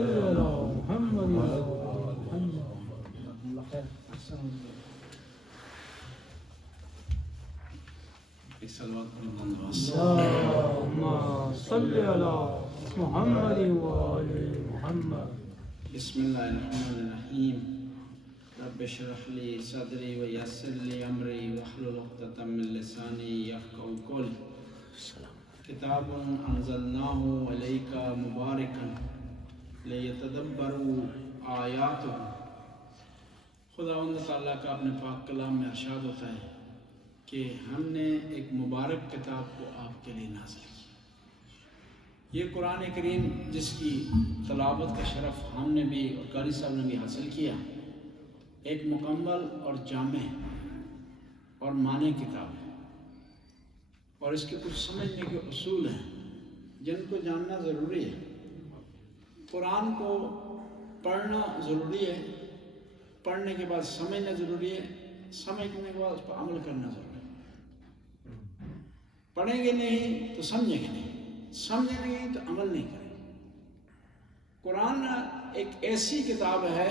صل على محمد اللهم صل على محمد وآل محمد. بسم اللہ الرحمن الرحیم. رب اشرح لی صدری ویسر لی امری واحلل عقدۃ من لسانی یفقہوا قولی. کتاب انزلناہ الیک مبارکا لیتدبروا آیاتہ. خداوند تعالیٰ کا اپنے پاک کلام میں ارشاد ہوتا ہے کہ ہم نے ایک مبارک کتاب کو آپ کے لیے نازل کی. یہ قرآن کریم جس کی تلاوت کا شرف ہم نے بھی اور قاری صاحب نے بھی حاصل کیا، ایک مکمل اور جامع اور معنی کتاب ہے، اور اس کے کچھ سمجھنے کے اصول ہیں جن کو جاننا ضروری ہے. قرآن کو پڑھنا ضروری ہے، پڑھنے کے بعد سمجھنا ضروری ہے، سمجھنے کے بعد اس پر عمل کرنا ضروری ہے. پڑھیں گے نہیں تو سمجھیں گے نہیں، سمجھیں گے نہیں تو عمل نہیں کریں گے. قرآن ایک ایسی کتاب ہے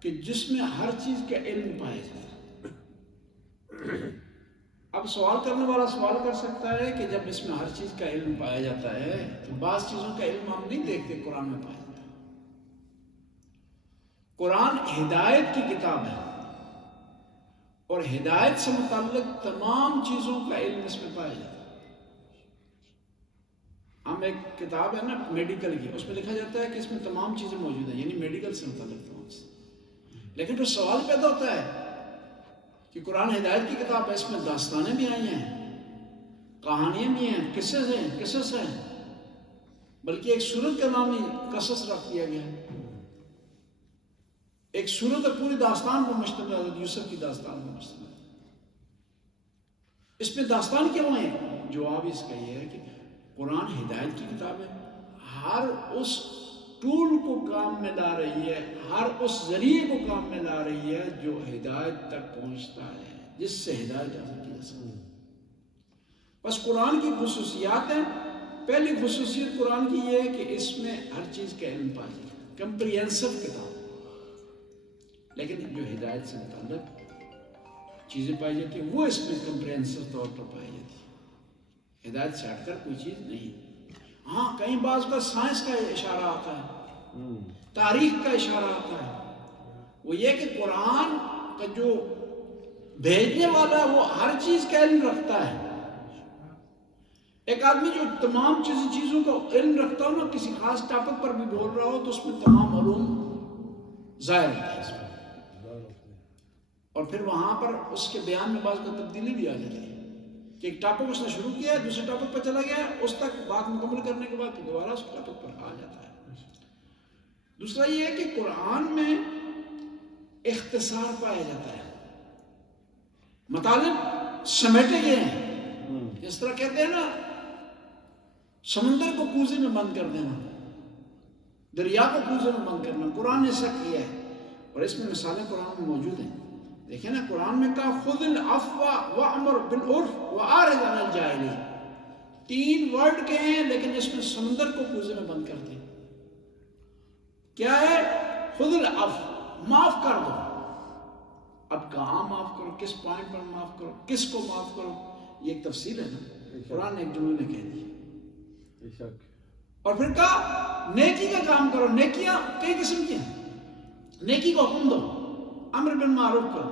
کہ جس میں ہر چیز کا علم پایا جاتا ہے. اب سوال کرنے والا سوال کر سکتا ہے کہ جب اس میں ہر چیز کا علم پایا جاتا ہے تو بعض چیزوں کا علم ہم نہیں دیکھتے قرآن میں پایا جاتا ہے. قرآن ہدایت کی کتاب ہے اور ہدایت سے متعلق تمام چیزوں کا علم اس میں پایا جاتا ہے. ہم ایک کتاب ہے نا میڈیکل کی، اس میں لکھا جاتا ہے کہ اس میں تمام چیزیں موجود ہیں، یعنی میڈیکل سے متعلق تمام چیزیں. لیکن پھر سوال پیدا ہوتا ہے کہ قرآن ہدایت کی کتاب ہے، اس میں داستانیں بھی آئی ہیں، کہانیاں بھی ہیں، قصص ہیں، بلکہ ایک سورت کا نام ہی قصص رکھ دیا گیا ہے. ایک سورت پوری داستان پر مشتمل ہے، حضرت یوسف کی داستان پر مشتمل ہے. اس میں داستان کیوں ہے؟ جواب اس کا یہ ہے کہ قرآن ہدایت کی کتاب ہے، ہر اس ٹول کو کام میں لا رہی ہے، ہر اس ذریعے کو کام میں لا رہی ہے جو ہدایت تک پہنچتا ہے، جس سے ہدایت حاصل کی جا سکتی ہے. بس قرآن کی خصوصیات ہیں. پہلی خصوصیت قرآن کی یہ ہے کہ اس میں ہر چیز کا علم پایا جاتا ہے، کمپریہنسو کتاب. لیکن جو ہدایت سے متعلق چیزیں پائی جاتی ہیں وہ اس میں کمپریہنسو طور پر پائی جاتی ہے، ہدایت سے ہٹ کر کوئی چیز نہیں. ہاں کئی بعض کا سائنس کا اشارہ آتا ہے، تاریخ کا اشارہ آتا ہے. وہ یہ کہ قرآن کا جو بھیجنے والا ہے وہ ہر چیز کا علم رکھتا ہے. ایک آدمی جو تمام چیزوں کا علم رکھتا ہو نا، کسی خاص ٹاپک پر بھی بول رہا ہو تو اس میں تمام علوم ظاہر ہوتا ہے اس میں، اور پھر وہاں پر اس کے بیان میں بعض کا تبدیلی بھی آ جاتی ہے کہ ایک ٹاپک اس نے شروع کیا ہے، دوسرے ٹاپک پر چلا گیا ہے، اس تک بات مکمل کرنے کے بعد پھر دوبارہ اس ٹاپک پر آ جاتا ہے. دوسرا یہ ہے کہ قرآن میں اختصار پایا جاتا ہے، مطالب سمیٹے گئے ہیں. اس طرح کہتے ہیں نا سمندر کو کوزے میں بند کر دینا، دریا کو کوزے میں بند کرنا، قرآن نے ایسا کیا ہے. اور اس میں مثالیں قرآن میں موجود ہیں. دیکھیں نا قرآن میں کہا خذ العفو وامر بالعرف واعرض عن الجاہلین. 3 ورڈ کے ہیں لیکن اس میں سمندر کو کوزے میں بند کر دیں. کیا ہے؟ خذ العفو، معاف کر دو. اب کہاں معاف کرو، کس پوائنٹ پر معاف کرو، کس کو معاف کرو، یہ ایک تفصیل ہے نا، قرآن نے ایک جملے میں کہہ دی. اور پھر کہا نیکی کا کام کرو. نیکیاں کئی قسم کی ہیں. نیکی کو حکم دو، امر بالمعروف کرو.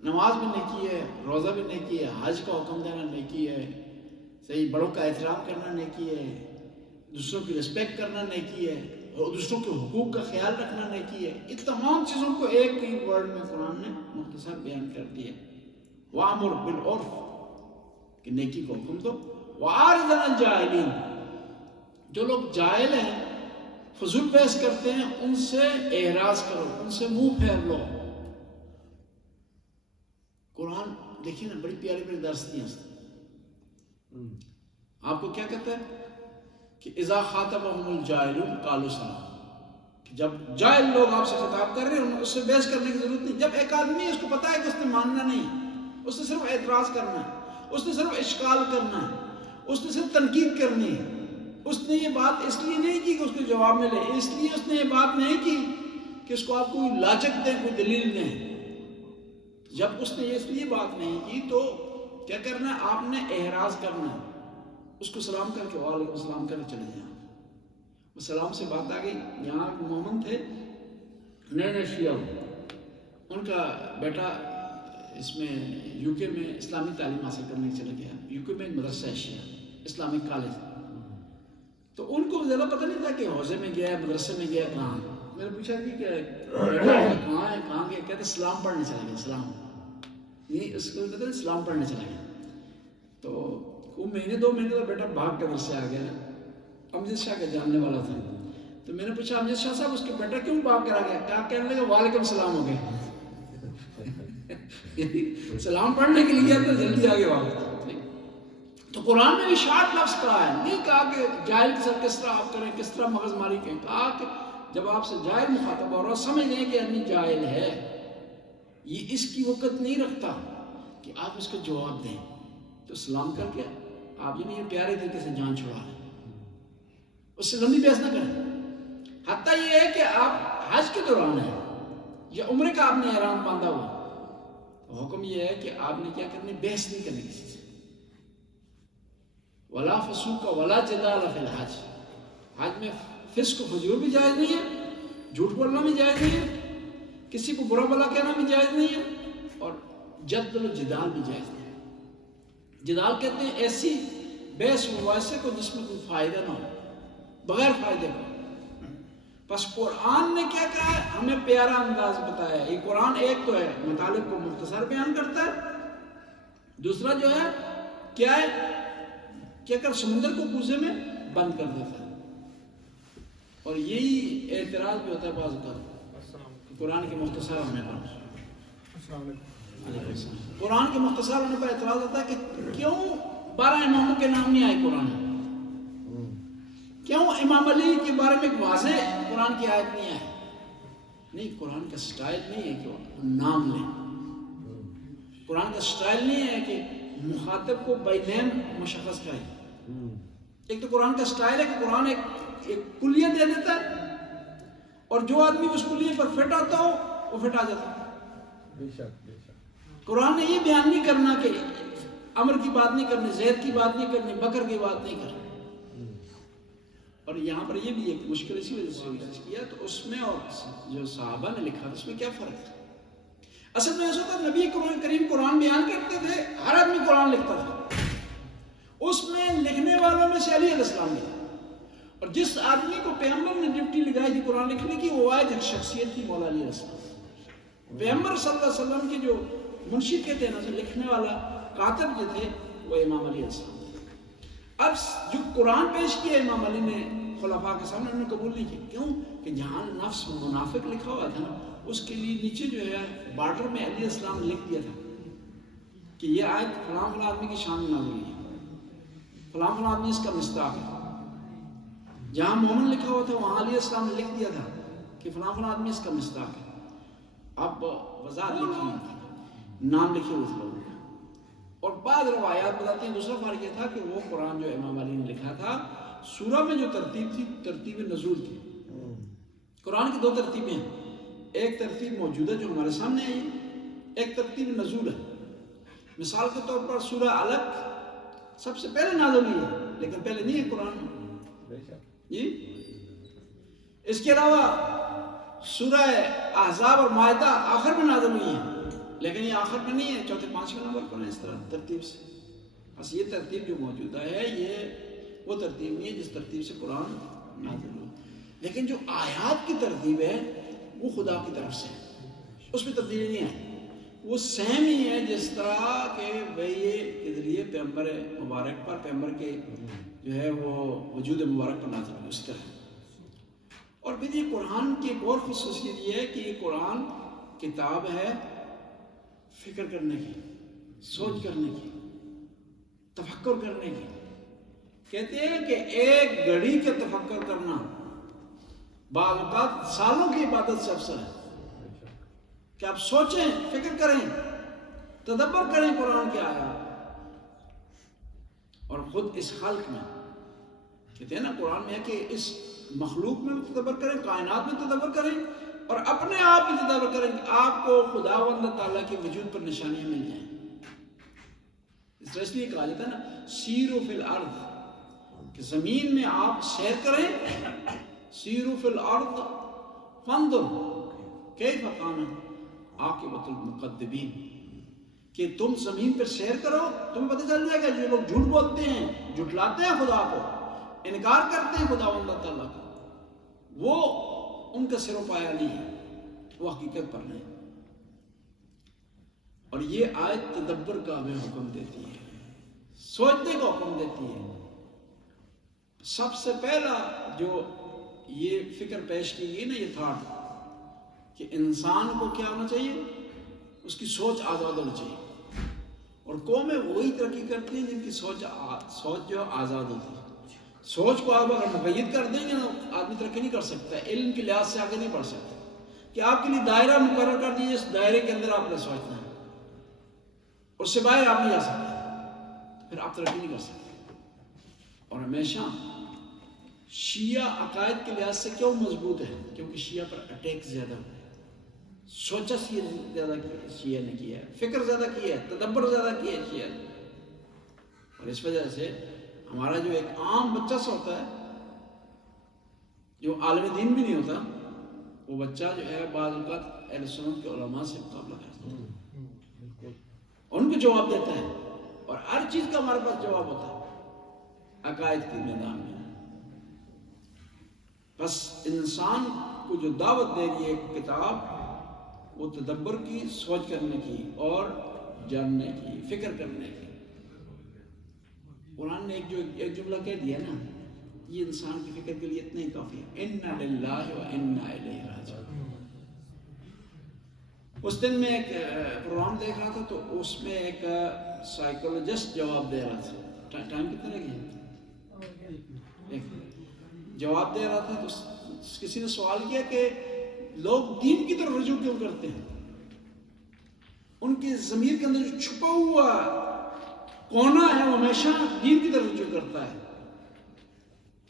نماز بھی نیکی ہے، روزہ بھی نیکی ہے، حج کا حکم دینا نیکی ہے، صحیح بڑوں کا احترام کرنا نیکی ہے، دوسروں کی رسپیکٹ کرنا نیکی ہے، اور دوسروں کے حقوق کا خیال رکھنا نیکی ہے. ان تمام چیزوں کو ایک ہی ورڈ میں قرآن نے مختصر بیان کر دیا. وَأَمُرْ بِالْعُرْفِ کہ نیکی کو حکم دو، وَأَعْرِضْ عَنِ الْجَاهِلِينَ جو لوگ جاہل ہیں، فضول بحث کرتے ہیں، ان سے اعراض کرو، ان سے منہ پھیر لو. قرآن دیکھیں نا بڑی پیاری پیاری داستیاں. آپ کو کیا کہتا ہے کہ اذا خاطبهم الجاہلون قالوا سلاما، کہ جب جاہل لوگ آپ سے خطاب کر رہے ہیں اس سے بحث کرنے کی ضرورت نہیں. جب ایک آدمی اس کو پتا ہے کہ اس نے ماننا نہیں، اس نے صرف اعتراض کرنا ہے، اس نے صرف اشکال کرنا ہے، اس نے صرف تنقید کرنی ہے، اس نے یہ بات اس لیے نہیں کی کہ اس کو جواب ملے، اس لیے اس نے یہ بات نہیں کی کہ اس کو آپ کوئی لاجک دیں، کوئی دلیل دیں۔ جب اس نے اس لیے بات نہیں کی تو کیا کرنا ہے، آپ نے اعراض کرنا ہے، اس کو سلام کر کے وعلیکم السلام کر چلے جائیں۔ وہ سلام سے بات آ گئی۔ یہاں محمد تھے نئے شیعہ، ان کا بیٹا اس میں یو کے میں اسلامی تعلیم حاصل کرنے چلا گیا، یو کے میں ایک مدرسہ ہے شیعہ اسلامک کالج، تو ان کو زیادہ پتہ نہیں تھا کہ حوضے میں گیا ہے، مدرسے میں گیا، کہاں۔ میں نے پوچھا کہ کہاں ہے، کہاں گیا، کہتے سلام پڑھنے چلا گیا، سلام نہیں، اس کو کہتے ہیں سلام پڑھنے چلا گیا۔ تو وہ مہینے 2 مہینے کا بیٹا بھاگ کے گھر سے آ گیا، امجد شاہ کا جاننے والا تھا۔ تو میں نے پوچھا امجد شاہ صاحب اس کے بیٹا کیوں بھاگ کر آ گیا؟ کہا کہنے لگا وعلیکم السلام ہو گئے، سلام پڑھنے کے لیے تو جلدی آگے واپس۔ تو قرآن میں بھی شارٹ لفظ کہا ہے، نہیں کہا کہ جاہل کے ساتھ کس طرح آپ کریں، کس طرح مغز ماری کریں، کہا کہ جب آپ سے جاہل مخاطب ہو رہا سمجھ لیں کہ آدمی جاہل ہے، یہ اس کی وقت نہیں رکھتا کہ آپ اس کو جواب دیں، تو سلام کر کے آپ یہ پیارے طریقے سے جان چھڑا لیں، اس سے لمبی بحث نہ کریں۔ حتیٰ یہ ہے کہ آپ حج کے دوران ہیں یا عمرے کا آپ نے احرام باندھا ہوا، حکم یہ ہے کہ آپ نے کیا کرنی، بحث نہیں کرنی کسی سے۔ ولا فسوق ولا جدال فی الحج، حج میں فسق و فجور بھی جائز نہیں ہے، جھوٹ بولنا بھی جائز نہیں ہے، کسی کو برا بلا کہنا بھی جائز نہیں ہے، اور جدل و جدال بھی جائز نہیں ہے۔ جدال کہتے ہیں ایسی بحث مباحثے کو جس میں کوئی فائدہ نہ ہو، بغیر فائدے کا۔ بس قرآن نے کیا کہا ہے، ہمیں پیارا انداز بتایا ہے۔ یہ قرآن ایک تو ہے مطالب کو مختصر بیان کرتا ہے، دوسرا جو ہے کیا ہے کہ اگر سمندر کو کوزے میں بند کر دیتا ہے، اور یہی اعتراض بھی ہوتا ہے بعض اوقات قرآن کے مختصر ہونے پر۔ قرآن کے مختصر ہونے پر اعتراض ہوتا ہے کہ کیوں 12 اماموں کے نام نہیں آئے قرآن میں، کیوں امام علی کے بارے میں ایک واضح قرآن کی آیت نہیں آئی؟ نہیں، قرآن کا سٹائل نہیں ہے کہ وہ نام لیں، قرآن کا سٹائل نہیں ہے کہ مخاطب کو بائی نیم مشخص کریں۔ ایک تو قرآن کا سٹائل ہے کہ قرآن ایک کلیہ دے دیتا ہے، اور جو آدمی اس کلیہ پر فٹ آتا ہو وہ فٹ آ جاتا ہے۔ قرآن نے یہ بیان نہیں کرنا کہ امر کی بات نہیں کرنی، زید کی بات نہیں کرنی، بکر کی بات نہیں کرنی۔ اور یہاں پر یہ بھی ایک مشکل اسی وجہ سے کیا، تو اس میں اور جو صحابہ نے لکھا اس میں کیا فرق تھا؟ اصل میں ایسا تھا، نبی کریم قرآن بیان کرتے تھے، ہر آدمی قرآن لکھتا تھا، اس میں لکھنے والوں میں سے علی علیہ السلام نے، اور جس آدمی کو پیغمبر نے ڈیوٹی لگائی تھی قرآن لکھنے کی، وہ واحد ایک شخصیت تھی، مولا علی علیہ السلام۔ پیغمبر صلی اللہ علیہ وسلم کے جو منشی کہتے ہیں نا، لکھنے والا کاتب جو تھے وہ امام علی علیہ السلام تھے۔ اب جو قرآن پیش کیا امام علی نے خلفاء کے سامنے، انہوں نے قبول نہیں کیا، کیوں کہ جہاں نفس منافق لکھا ہوا تھا نا، اس کے لیے نیچے جو ہے بارڈر میں علی علیہ السلام نے لکھ دیا تھا کہ یہ آیت فلاں فلاں آدمی کی شان میں نازل ہوئی ہے، فلاں فلاں آدمی اس کا مصداق ہے۔ جہاں مومن لکھا ہوا تھا وہاں علیہ السلام نے لکھ دیا تھا کہ فلاں فلاں آدمی اس کا مصداق ہے۔ اب وضاحت لکھی ہوئی تھی، نام لکھے ہوئے تھے لوگوں کا، اور بعض روایات بتاتی ہیں دوسرا فرق یہ تھا کہ وہ قرآن جو امام علی نے لکھا تھا، سورہ میں جو ترتیب تھی ترتیب نزول تھی۔ قرآن کی 2 ترتیبیں ہیں، ایک ترتیب موجودہ جو ہمارے سامنے آئی ہے، ایک ترتیب نزول ہے۔ مثال کے طور پر سورہ علق سب سے پہلے نازل ہوئی ہے، لیکن پہلے نہیں ہے قرآن میں جی۔ اس کے علاوہ سورہ احزاب اور مائدہ آخر میں نازل ہوئی ہیں، لیکن یہ آخر میں نہیں ہے، 4 5 نمبر پر ہے، اس طرح ترتیب سے۔ بس یہ ترتیب جو موجودہ ہے یہ وہ ترتیب نہیں ہے جس ترتیب سے قرآن نازل ہوا، لیکن جو آیات کی ترتیب ہے وہ خدا کی طرف سے ہے، اس میں تبدیلی نہیں ہے، وہ سیم ہی ہے جس طرح کہ کے ذریعے پیغمبر مبارک پر، پیغمبر کے جو ہے وہ وجود مبارک پر نازل ہوئی، اس طرح۔ اور پھر یہ قرآن کی ایک اور خصوصیت یہ ہے کہ یہ قرآن کتاب ہے فکر کرنے کی، سوچ کرنے کی، تفکر کرنے کی۔ کہتے ہیں کہ ایک گھڑی کا تفکر کرنا بعض اوقات سالوں کی عبادت سے افضل ہے، کہ آپ سوچیں، فکر کریں، تدبر کریں قرآن کے آیات، اور خود اس خلق میں کہتے ہیں نا قرآن میں ہے کہ اس مخلوق میں تدبر کریں، کائنات میں تدبر کریں اور اپنے آپ میں تدبر کریں کہ آپ کو خداوند تعالیٰ کے وجود پر نشانیاں مل جائیں۔ اس لیے کہا جاتا ہے نا سیروا فی الارض، کہ زمین میں آپ سیر کریں، سیروا فی الارض فانظروا کیف کان عاقبۃ المکذبین، کہ تم زمین پر سیر کرو، تمہیں پتہ چل جائے گا جو لوگ جھوٹ بولتے ہیں، جھٹلاتے ہیں خدا کو، انکار کرتے ہیں خداوند تعالیٰ کا، وہ ان کا سر و پایہ نہیں ہے، وہ حقیقت پر نہیں۔ اور یہ آیت تدبر کا ہمیں حکم دیتی ہے، سوچنے کا حکم دیتی ہے۔ سب سے پہلا جو یہ فکر پیش کی گئی نا، یہ تھاٹ کہ انسان کو کیا ہونا چاہیے، اس کی سوچ آزاد ہونی چاہیے، اور قومیں وہی ترقی کرتی ہیں جن کی سوچ جو آزاد ہوتی ہے۔ سوچ کو آپ اگر مقید کر دیں گے نا، آدمی ترقی نہیں کر سکتا، علم کے لحاظ سے آگے نہیں بڑھ سکتا، کہ آپ کے لیے دائرہ مقرر کر دیجیے، اس دائرے کے اندر آپ نے سوچنا ہے، اس سے باہر آپ نہیں جا سکتے، پھر آپ ترقی نہیں کر سکتے۔ اور ہمیشہ شیعہ عقائد کے لحاظ سے کیوں مضبوط ہے؟ کیونکہ شیعہ پر اٹیک زیادہ ہے، سوچا زیادہ شیعہ نے کیا ہے، فکر زیادہ کیا ہے، تدبر زیادہ کیا ہے شیعہ نے۔ اور اس وجہ سے ہمارا جو ایک عام بچہ سا ہوتا ہے، جو عالم دین بھی نہیں ہوتا، وہ بچہ جو ہے بعض اوقات اہل سنت کے علماء سے مقابلہ کرتا ہے، ان کو جواب دیتا ہے، اور ہر چیز کا ہمارے پاس جواب ہوتا ہے عقائد کے میدان میں۔ بس انسان کو جو دعوت دے رہی ہے کتاب، وہ تدبر کی، سوچ کرنے کی اور جاننے کی، فکر کرنے کی۔ قرآن نے ایک جملہ کہہ دیا نا، یہ انسان کی فکر کے لیے اتنا ہی کافی ہے، اِنَّ لِلَّهِ وَإِنَّا إِلَيْهِ راجعون۔ اس دن میں ایک پروگرام دیکھ رہا تھا، تو اس میں ایک سائیکولوجسٹ جواب دے رہا تھا، ٹائم کتنے لگے؟ جواب دے رہا تھا، تو کسی نے سوال کیا کہ لوگ دین کی طرف رجوع کیوں کرتے ہیں؟ ان کی ضمیر کے اندر جو چھپا ہوا کونا ہے، وہ ہمیشہ دین کی طرف رجوع کرتا ہے۔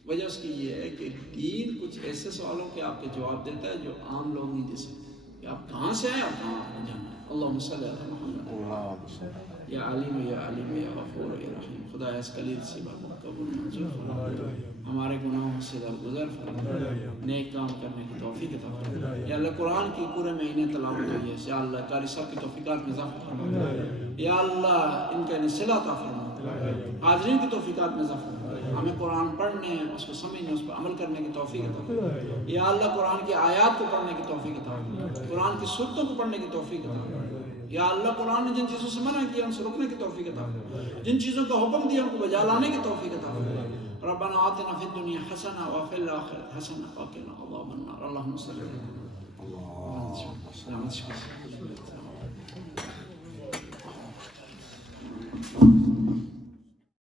وجہ اس کی یہ ہے کہ دین کچھ ایسے سوالوں کے آپ کے جواب دیتا ہے جو عام لوگ نہیں دے سکتے، کہ آپ کہاں سے آئے اور کہاں آپ جانا ہے۔ اللہم صلی علی محمد، یا علیم یا علیم یا غفور یا رحیم۔ خدا اس کلید سے بات قبول منظور فرما، ہمارے گناہوں سے درگزر فرما، نیک کام کرنے کی توفیق عطا فرما۔ یا اللہ قرآن کی پورے مہینے تلاوت ہوئی ہے، یا اللہ قاری صاحب کی توفیقات میں اضافہ فرما، یا اللہ ان کا صلہ عطا فرما، حاضرین کی توفیقات میں اضافہ فرما، ہمیں قرآن پڑھنے، اس کو سمجھنے، اس پر عمل کرنے کی توفیق عطا فرما۔ یا اللہ قرآن کی آیات کو پڑھنے کی توفیق عطا فرما، قرآن کی سورتوں کو پڑھنے کی توفیق عطا فرما۔ یا اللہ قرآن نے جن چیزوں سے منع کیا ان سے رکنے کی توفیق عطا فرما، جن چیزوں کا حکم دیا ان کو بجا لانے کی توفیق عطا فرما۔ ربنا آتنا فی الدنیا حسنہ وفی الآخرۃ حسنہ وقنا عذاب النار۔ اللہم صلی اللہ علیہ وسلم۔